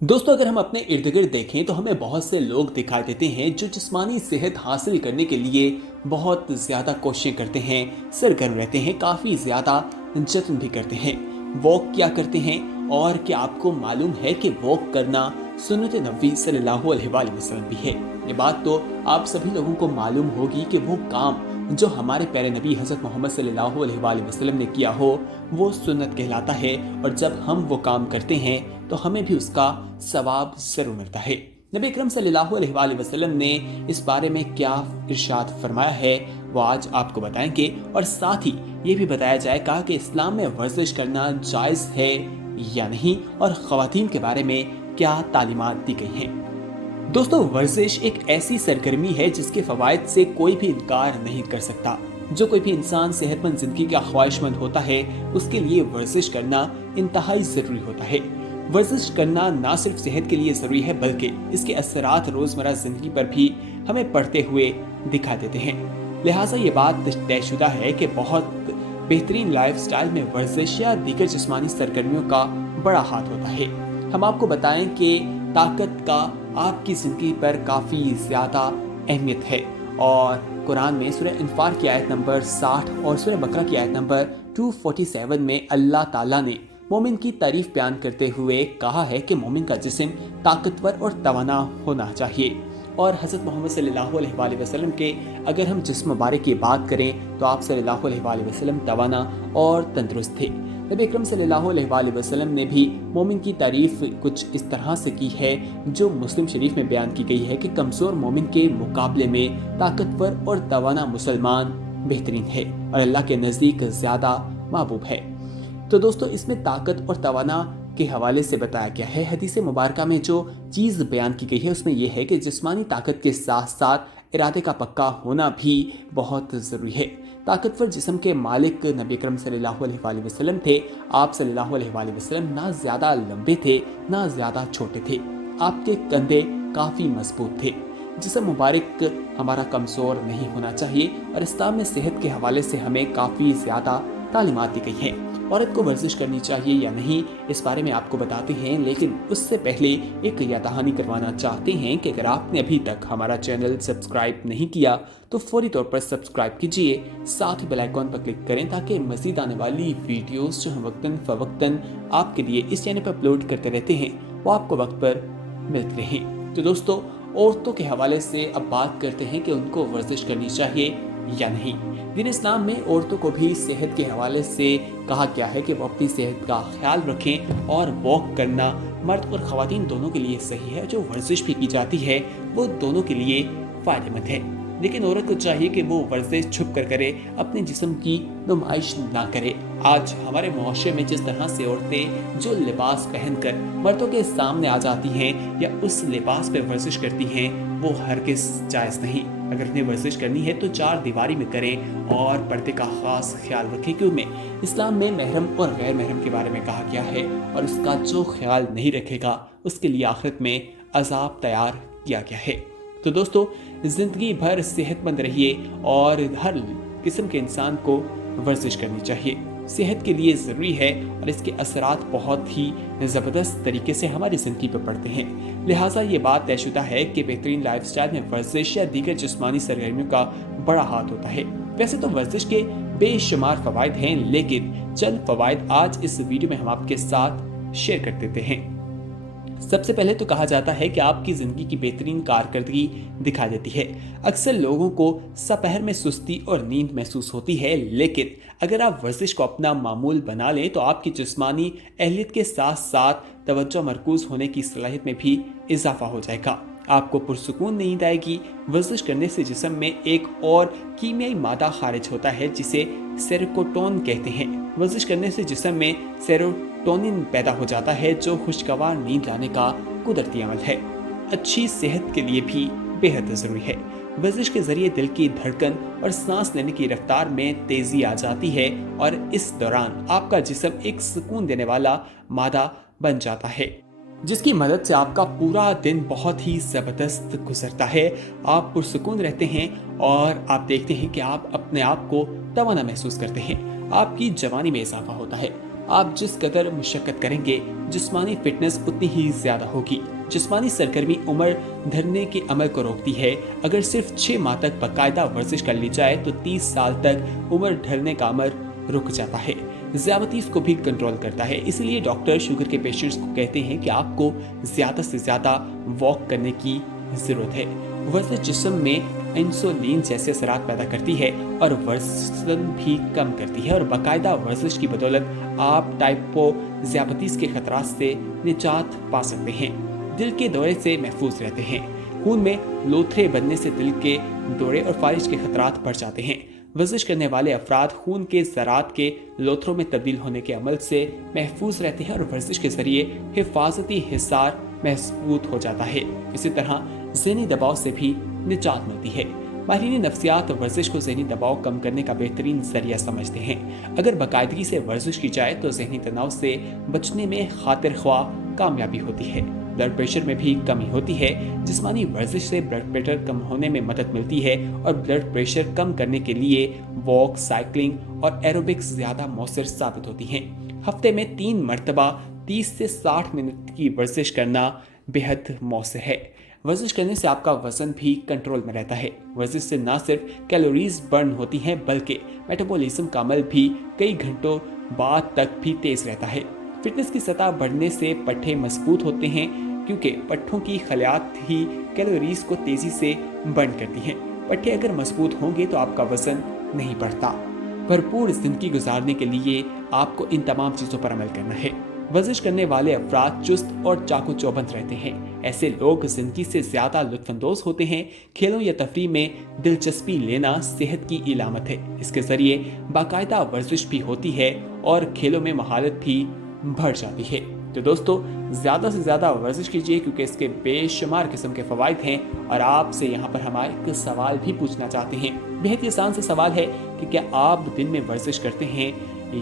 दोस्तों, अगर हम अपने इर्द गिर्द देखें तो हमें बहुत से लोग दिखाई देते हैं जो जिस्मानी सेहत हासिल करने के लिए बहुत ज़्यादा कोशिशें करते हैं, सरगर्म रहते हैं, काफ़ी ज़्यादा जत्न भी करते हैं। वॉक क्या करते हैं? और क्या आपको मालूम है कि वॉक करना सुन्नत नबी सल्लल्लाहु अलैहि वसल्लम भी है? ये बात तो आप सभी लोगों को मालूम होगी कि वो काम जो हमारे प्यारे नबी हज़रत मोहम्मद सल्लल्लाहु अलैहि वसल्लम ने किया हो वो सुन्नत कहलाता है, और जब हम वो काम करते हैं तो हमें भी उसका सवाब जरूर मिलता है। नबी अकरम सल्लल्लाहु अलैहि वसल्लम ने इस बारे में क्या इरशाद फरमाया है वो आज आपको बताएंगे, और साथ ही ये भी बताया जाएगा कि इस्लाम में वर्जिश करना जायज़ है या नहीं, और ख़वातीन के बारे में क्या तालीमात दी गई हैं। दोस्तों, वर्जिश एक ऐसी सरगर्मी है जिसके फवायद से कोई भी इनकार नहीं कर सकता। जो कोई भी इंसान सेहतमंद जिंदगी का ख्वाहिशमंद होता है उसके लिए वर्जिश करना इंतहाई जरूरी होता है। वर्जिश करना ना सिर्फ सेहत के लिए जरूरी है बल्कि इसके असरात रोजमर्रा जिंदगी पर भी हमें पड़ते हुए दिखा देते हैं। लिहाजा ये बात तयशुदा है कि बहुत बेहतरीन लाइफस्टाइल में वर्जिश या दीगर जिस्मानी सरगर्मियों का बड़ा हाथ होता है। हम आपको बताएं कि ताकत का आपकी जिंदगी पर काफ़ी ज़्यादा अहमियत है, और कुरान में सूरह इन्फाल की आयत नंबर 60 और सूरह बकरा की आयत नंबर 247 में अल्लाह ताला ने मोमिन की तारीफ बयान करते हुए कहा है कि मोमिन का जिस्म ताकतवर और तवाना होना चाहिए। और हज़रत मोहम्मद सल्लल्लाहु अलैहि वसल्लम के अगर हम जिस्म मुबारक की बात करें तो आप सल्लल्लाहु अलैहि वसल्लम तवाना और तंदुरुस्त थे। नबी अकरम सल्लल्लाहु अलैहि वसल्लम ने भी मोमिन की तारीफ कुछ इस तरह से की है जो मुस्लिम शरीफ में बयान की गई है कि कमज़ोर मोमिन के मुकाबले में ताकतवर और तवाना मुसलमान बेहतरीन है और अल्लाह के नज़दीक ज़्यादा महबूब है। तो दोस्तों, इसमें ताकत और तवाना के हवाले से बताया गया है। हदीस मुबारका में जो चीज़ बयान की गई है उसमें यह है कि जिस्मानी ताकत के साथ साथ इरादे का पक्का होना भी बहुत ज़रूरी है। ताकतवर जिस्म के मालिक नबी अकरम सल्लल्लाहु अलैहि वसल्लम थे। आप सल्लल्लाहु अलैहि वसल्लम ना ज़्यादा लंबे थे ना ज़्यादा छोटे थे। आपके कंधे काफ़ी मजबूत थे। जिस्म मुबारक हमारा कमज़ोर नहीं होना चाहिए, और इस्लाम में सेहत के हवाले से हमें काफ़ी ज़्यादा तालीमात दी गई हैं। औरत को वर्जिश करनी चाहिए या नहीं इस बारे में आपको बताते हैं, लेकिन उससे पहले एक यादहानी करवाना चाहते हैं कि अगर आपने अभी तक हमारा चैनल सब्सक्राइब नहीं किया तो फौरी तौर पर सब्सक्राइब कीजिए, साथ ही बेल आइकॉन पर क्लिक करें ताकि मज़ीद आने वाली वीडियोस जो हम वक्तन फ़वक्तन आपके लिए इस चैनल पर अपलोड करते रहते हैं वो आपको वक्त पर मिलते रहें। तो दोस्तों, औरतों के हवाले से अब बात करते हैं कि उनको वर्जिश करनी चाहिए या नहीं। दीन इस्लाम में औरतों को भी सेहत के हवाले से कहा गया है कि वो अपनी सेहत का ख्याल रखें, और वॉक करना मर्द और ख़वातीन दोनों के लिए सही है। जो वर्जिश भी की जाती है वो दोनों के लिए फ़ायदेमंद है, लेकिन औरत को चाहिए कि वो वर्जिश छुप कर करे, अपने जिस्म की नुमाइश ना करे। आज हमारे मुआशरे में जिस तरह से औरतें जो लिबास पहनकर मर्दों के सामने आ जाती हैं या उस लिबास पे वर्जिश करती हैं वो हरगिज़ जायज़ नहीं। अगर उन्हें वर्जिश करनी है तो चार दीवारी में करें और पर्दे का खास ख्याल रखें, क्योंकि इस्लाम में महरम और गैर महरम के बारे में कहा गया है, और उसका जो ख्याल नहीं रखेगा उसके लिए आखिरत में अजाब तैयार किया गया है। तो दोस्तों, जिंदगी भर सेहतमंद रहिए और हर किस्म के इंसान को वर्जिश करनी चाहिए। सेहत के लिए ज़रूरी है और इसके असरात बहुत ही ज़बरदस्त तरीके से हमारी ज़िंदगी पर पड़ते हैं। लिहाजा ये बात तयशुदा है कि बेहतरीन लाइफस्टाइल में वर्जिश या दीगर जिस्मानी सरगर्मियों का बड़ा हाथ होता है। वैसे तो वर्जिश के बेशुमार फ़वाइद हैं, लेकिन चंद फ़वाइद आज इस वीडियो में हम आपके साथ शेयर कर देते हैं। सबसे पहले तो कहा जाता है कि आपकी ज़िंदगी की बेहतरीन कारकर्दगी दिखाई देती है। अक्सर लोगों को सपहर में सुस्ती और नींद महसूस होती है, लेकिन अगर आप वर्जिश को अपना मामूल बना लें तो आपकी जिस्मानी अहलियत के साथ साथ तवज्जो मरकूज होने की सलाहियत में भी इजाफा हो जाएगा। आपको पुरसुकून नींद आएगी। वर्जिश करने से जिस्म में एक और कीमियाई मादा खारिज होता है जिसे सेरोटोनिन कहते हैं। वर्जिश करने से जिस्म में सेरोटोनिन पैदा हो जाता है जो खुशगवार नींद लाने का कुदरती अमल है। अच्छी सेहत के लिए भी बेहद ज़रूरी है। वर्जिश के जरिए दिल की धड़कन और सांस लेने की रफ्तार में तेज़ी आ जाती है, और इस दौरान आपका जिस्म एक सुकून देने वाला मादा बन जाता है, जिसकी मदद से आपका पूरा दिन बहुत ही ज़बरदस्त गुजरता है। आप पुरसुकून रहते हैं और आप देखते हैं कि आप अपने आप को तवाना महसूस करते हैं। आपकी जवानी में इजाफा होता है। आप जिस कदर मशक्कत करेंगे, जिस्मानी फिटनेस उतनी ही ज़्यादा होगी। जिस्मानी सरगर्मी उम्र धरने के अमल को रोकती है। अगर सिर्फ 6 माह तक बाकायदा वर्जिश कर ली जाए तो 30 साल तक उम्र ढलने का अमल रुक जाता है। ज़्यादतीस को भी कंट्रोल करता है। इसलिए डॉक्टर शुगर के पेशेंट्स को कहते हैं कि आपको ज़्यादा से ज़्यादा वॉक करने की ज़रूरत है। वर्जिश जिस्म में इंसुलिन जैसे असरात पैदा करती है और वजन भी कम करती है, और बाकायदा वर्जिश की बदौलत आप टाइप 2 ज़्यादतीस के खतरात से निजात पा सकते हैं। दिल के दौरे से महफूज रहते हैं। खून में लोथरे बनने से दिल के दौरे और फारिश के खतरात बढ़ जाते हैं। वर्जिश करने वाले अफराद खून के ज़रात के लोथरों में तब्दील होने के अमल से महफूज रहते हैं और वर्जिश के जरिए हिफाजती हिसार मजबूत हो जाता है। इसी तरह ज़हनी दबाव से भी निजात मिलती है। माहिरीन नफ्सियात वर्जिश को ज़हनी दबाव कम करने का बेहतरीन जरिया समझते हैं। अगर बाकायदगी से वर्जिश की जाए तो ज़हनी तनाव से बचने में खातिर ख्वाह कामयाबी होती है। ब्लड प्रेशर में भी कमी होती है। जिस्मानी वर्जिश से ब्लड प्रेशर कम होने में मदद मिलती है और ब्लड प्रेशर कम करने के लिए वॉक, साइकिलिंग और एरोबिक्स ज़्यादा मौसर साबित होती हैं। हफ्ते में 3 मरतबा 30 से 60 मिनट की वर्जिश करना बेहद मौसर है। वर्जिश करने से आपका वजन भी कंट्रोल में रहता है। वर्जिश से न सिर्फ कैलोरीज बर्न होती हैं बल्कि मेटाबॉलिज्म का अमल भी कई घंटों बाद तक भी तेज रहता है। फिटनेस की सतह बढ़ने से पट्टे मजबूत होते हैं क्योंकि पट्टों की खलियात ही कैलोरीज को तेजी से बर्न करती हैं। पट्टे अगर मजबूत होंगे तो आपका वजन नहीं बढ़ता। भरपूर जिंदगी गुजारने के लिए आपको इन तमाम चीज़ों पर अमल करना है। वर्जिश करने वाले अफराद चुस्त और चाकू चौबंद रहते हैं। ऐसे लोग जिंदगी से ज्यादा लुत्फानंदोज होते हैं। खेलों या तफरीह में दिलचस्पी लेना सेहत की इलामत है। इसके जरिए बाकायदा वर्जिश भी होती है और खेलों में महारत भी बढ़ जाती है। तो दोस्तों, ज़्यादा से ज़्यादा वर्जिश कीजिए क्योंकि इसके बेशुमार किस्म के फ़वाइद हैं। और आपसे यहाँ पर हम एक सवाल भी पूछना चाहते हैं। बेहद ही आसान सा सवाल है कि क्या आप दिन में वर्जिश करते हैं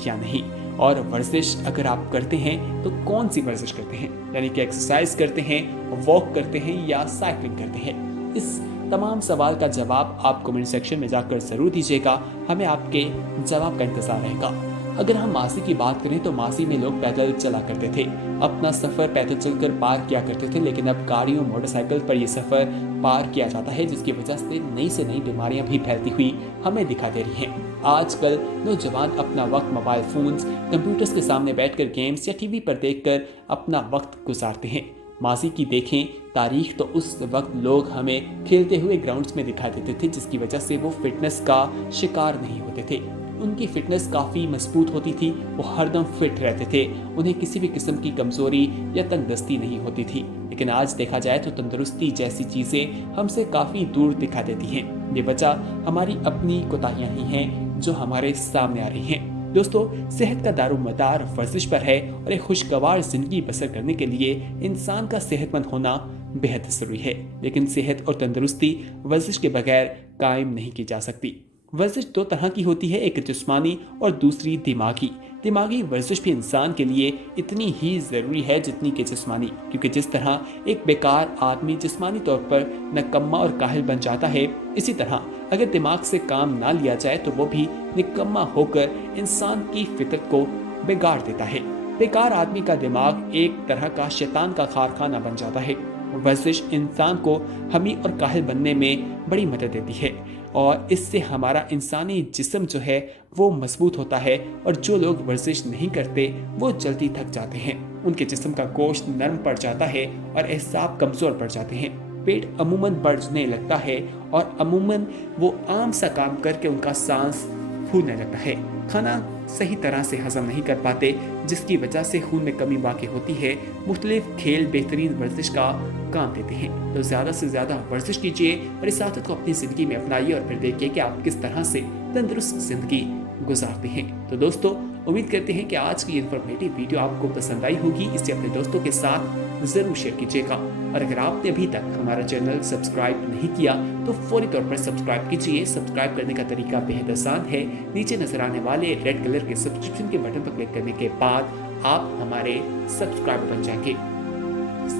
या नहीं, और वर्जिश अगर आप करते हैं तो कौन सी वर्जिश करते हैं, यानी कि एक्सरसाइज करते हैं, वॉक करते हैं या साइकिलिंग करते हैं। इस तमाम सवाल का जवाब आप कमेंट सेक्शन में जाकर ज़रूर दीजिएगा। हमें आपके जवाब का इंतज़ार रहेगा। अगर हम माजी की बात करें तो माजी में लोग पैदल चला करते थे, अपना सफ़र पैदल चलकर पार किया करते थे, लेकिन अब गाड़ियों, मोटरसाइकिल पर यह सफ़र पार किया जाता है, जिसकी वजह से नई से नई बीमारियां भी फैलती हुई हमें दिखा दे रही हैं। आजकल नौजवान अपना वक्त मोबाइल फोन्स, कंप्यूटर्स के सामने बैठकर गेम्स या टीवी पर देखकर अपना वक्त गुजारते हैं। माजी की देखें तारीख तो उस वक्त लोग हमें खेलते हुए ग्राउंड्स में दिखाई देते थे, जिसकी वजह से वो फिटनेस का शिकार नहीं होते थे। उनकी फिटनेस काफ़ी मजबूत होती थी, वो हरदम फिट रहते थे, उन्हें किसी भी किस्म की कमज़ोरी या तंगदस्ती नहीं होती थी। लेकिन आज देखा जाए तो तंदुरुस्ती जैसी चीज़ें हमसे काफ़ी दूर दिखा देती हैं। ये वजह हमारी अपनी कोताहियाँ ही हैं जो हमारे सामने आ रही हैं। दोस्तों, सेहत का दारोमदार वर्जिश पर है और एक खुशगवार जिंदगी बसर करने के लिए इंसान का सेहतमंद होना बेहद ज़रूरी है। लेकिन सेहत और तंदुरुस्ती वर्जिश के बगैर कायम नहीं की जा सकती। वर्जिश 2 तरह की होती है, एक जिस्मानी और दूसरी दिमागी। दिमागी वर्जिश भी इंसान के लिए इतनी ही ज़रूरी है जितनी कि जिस्मानी, क्योंकि जिस तरह एक बेकार आदमी जिस्मानी तौर पर निकम्मा और काहिल बन जाता है, इसी तरह अगर दिमाग से काम ना लिया जाए तो वो भी निकम्मा होकर इंसान की फितरत को बिगाड़ देता है। बेकार आदमी का दिमाग एक तरह का शैतान का कारखाना बन जाता है। वर्जिश इंसान को हमी और काहिल बनने में बड़ी मदद देती है और इससे हमारा इंसानी जिस्म जो है वो मजबूत होता है। और जो लोग वर्जिश नहीं करते वो जल्दी थक जाते हैं, उनके जिस्म का गोश्त नरम पड़ जाता है और एहसास कमज़ोर पड़ जाते हैं। पेट अमूमन बढ़ने लगता है और अमूमन वो आम सा काम करके उनका सांस फूलने लगता है। खाना सही तरह से हजम नहीं कर पाते, जिसकी वजह से खून में कमी वाक़ई होती है। मुख्तलिफ खेल बेहतरीन वर्जिश का काम देते हैं, तो ज़्यादा से ज़्यादा वर्जिश कीजिए और इस आदत को अपनी ज़िंदगी में अपनाइए और फिर देखिए कि आप किस तरह से तंदुरुस्त ज़िंदगी गुजारते हैं। तो दोस्तों, उम्मीद करते हैं कि आज की इन्फॉर्मेटिव वीडियो आपको पसंद आई होगी। इसे अपने दोस्तों के साथ ज़रूर शेयर कीजिएगा और अगर आपने अभी तक हमारा चैनल सब्सक्राइब नहीं किया तो फौरी तौर पर सब्सक्राइब कीजिए। सब्सक्राइब करने का तरीका बेहद आसान है। नीचे नजर आने वाले रेड कलर के सब्सक्रिप्शन के बटन पर क्लिक करने के बाद आप हमारे सब्सक्राइबर बन जाएंगे।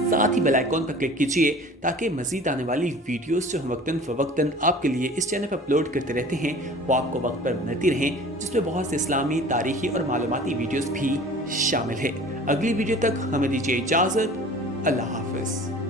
साथ ही बेल आइकॉन पर क्लिक कीजिए ताकि मजीद आने वाली वीडियोस जो हम वक्तन फवक्तन आपके लिए इस चैनल पर अपलोड करते रहते हैं वो आपको वक्त पर मिलती रहें, जिसमें बहुत से इस्लामी, तारीखी और मालूमाती वीडियोस भी शामिल है। अगली वीडियो तक हमें दीजिए इजाजत। अल्लाह हाफिज।